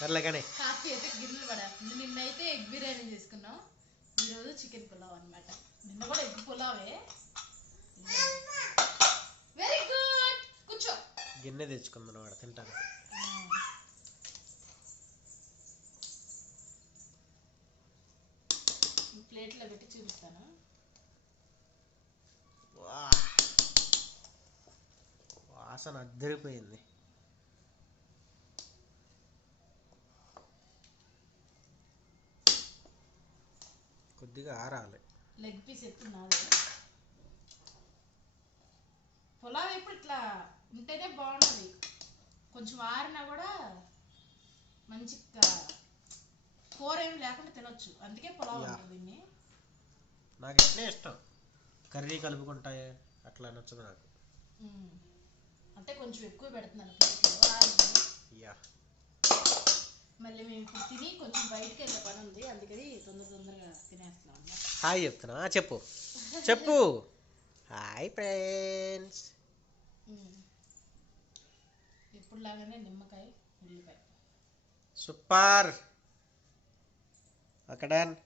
సర్లే కానీ. కాఫీ అయితే గిన్నెలు పడేస్తుంది నిన్నైతే ఎగ్ బిర్యానీ చేసుకున్నాం. ఈరోజు చికెన్ పులావ్ అన్నమాట. నిన్న కూడా ఎగ్ పులావే. వెరీ గుడ్ కూర్చో. గిన్నె తెచ్చుకుందాం వాడు తింటాను. ప్లేట్లో పెట్టి చూపిస్తాను. వాసన అద్దరిపోయింది. కొద్దిగా ఆరాలి లెగ్ పీస్ ఎత్తున్నాడు పులావ్ ఎప్పుడు ఇట్లా ఉంటేనే బాగుంటుంది కొంచెం ఆరినా కూడా మంచి కూర ఏం లేకుండా తినొచ్చు అందుకే పులావ్. ఉంటుంది దీన్ని నాకు ఇట్లే ఇష్టం కర్రీ కలుపుకుంటాయి అట్లా నచ్చదు నాకు. అంటే కొంచెం ఎక్కువ పెడుతున్నాను. యా మళ్ళీ మేము ఇప్పుడు తిని కొంచెం బయటికి వెళ్ళే పని ఉంది అందుకని తొందర తొందరగా. హాయ్ చెప్తున్నా. చెప్పు. చెప్పు. Hi friends. మ్మ్. ఇప్పుడు లాగానే నిమ్మకాయ ఉల్లిపాయ. సూపర్. అక్కడ